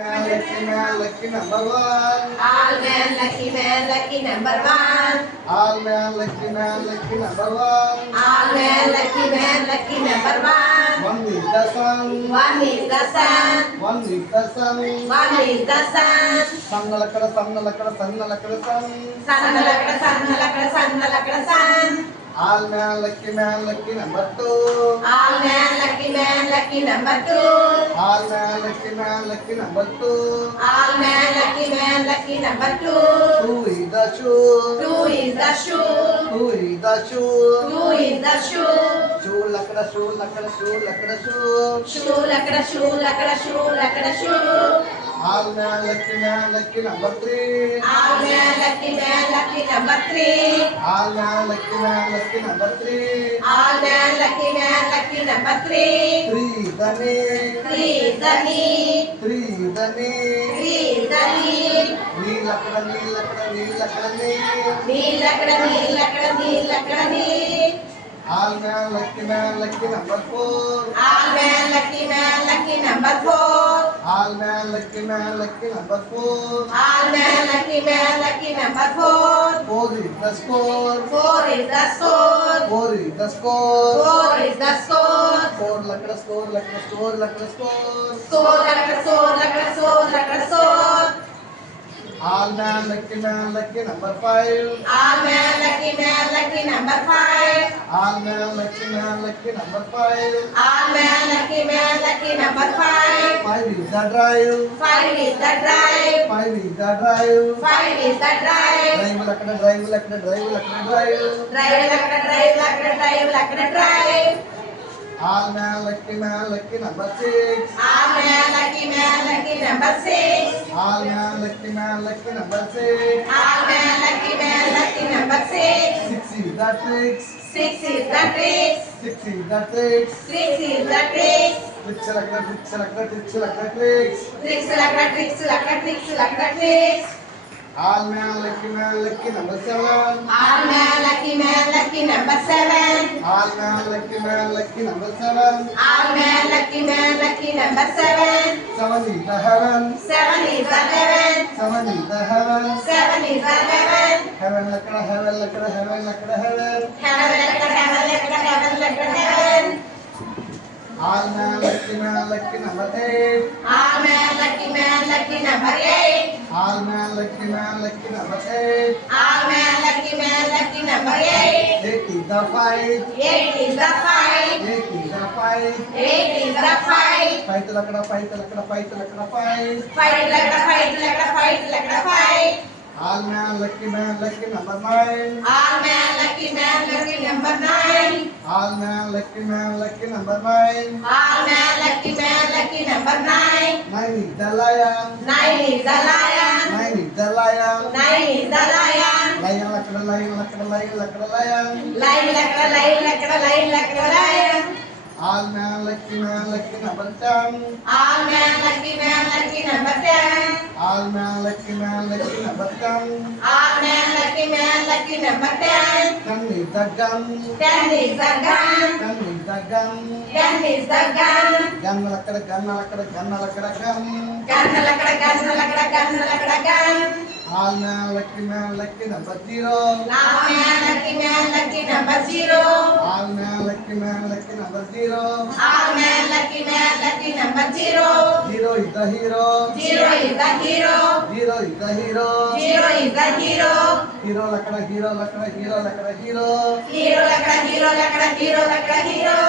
Lucky man, lucky number one. All man, lucky number one. All man, lucky number one. All man, lucky number one. One is the sun. One is the sun. One is the sun. One is the sun. Sannalakada, sannalakada, sannalakada, sun. Sun. All man, lucky number two. All man, lucky number two. All man, lucky number two. All man, lucky number two. Two is the shoe. Two is the shoe. Two is the shoe. Two is the shoe. Shoe lakada, shoe lakada, shoe lakada, shoe. Shoe, shoe. All man, lucky number three. All man, lucky number three. All man, lucky number three. All man, lucky number three. Three is the knee. Three is the knee. Three is the knee. Three is the knee. Knee lakada, knee lakada, knee lakada, knee. Knee lakada knee. All man, lucky number four. All man, lucky number four. All man, lucky number four. All man, lucky number four. Four is the score. Four is the score. Four is the score. Four is the score. Score lakada, score lakada, score lakada, score. Score. All man, lucky number five. All man, lucky number five. All man, lucky number five. All man, lucky number five. Five is the drive. Five is the drive. Five is the drive. Five is the drive. Drive lakada, drive lakada, drive lakada, drive. Drive like drive. All man, lucky number six. All man, lucky number six. All man, lucky number six. All man, lucky number six. Six is the tricks. Six is the tricks. Six is the tricks. Six is the tricks. Tricks lakada, tricks lakada, tricks lakada, tricks. Tricks like the tricks. All man, lucky number seven. All man, lucky number seven. All man, lucky number seven. All man, lucky number seven. Seven is the heaven. Seven is the heaven. Seven is the heaven. Seven is the heaven. Heaven lakada, heaven lakada, heaven lakada, heaven. Heaven like the heaven. All man, lucky number eight. All man, lucky number eight. All man, lucky number eight. All man, lucky number eight. Eight is the fight. Eight is the fight. Eight is the fight. Eight is the fight. Fight lakada, fight lakada, fight lakada, fight. Fight like the fight. All man, lucky number nine. All man, lucky number nine. All man, lucky number nine. All man, lucky number nine. Nine is the lion. Nine is the lion. Nine is the lion. Nine is the lion. Lion lakada, lion lakada, lion lakada, lion. Lion like the lion. All man, lucky number 10. All man, lucky number 10. All man, lucky number 10. All man, lucky number 10. 10 is the gun. 10 is the gun. 10 is the gun. 10 is the gun. Gun lakada, gun lakada, gun lakada, gun. Gun like the gun. All man, lucky number 0. All man, lucky number 0. All man, lucky number 0. All man, lucky number 0. 0 is the hero. 0 is the hero. 0 is the hero. 0 is the hero. Hero lakada, hero lakada, hero lakada, hero. Hero like the hero.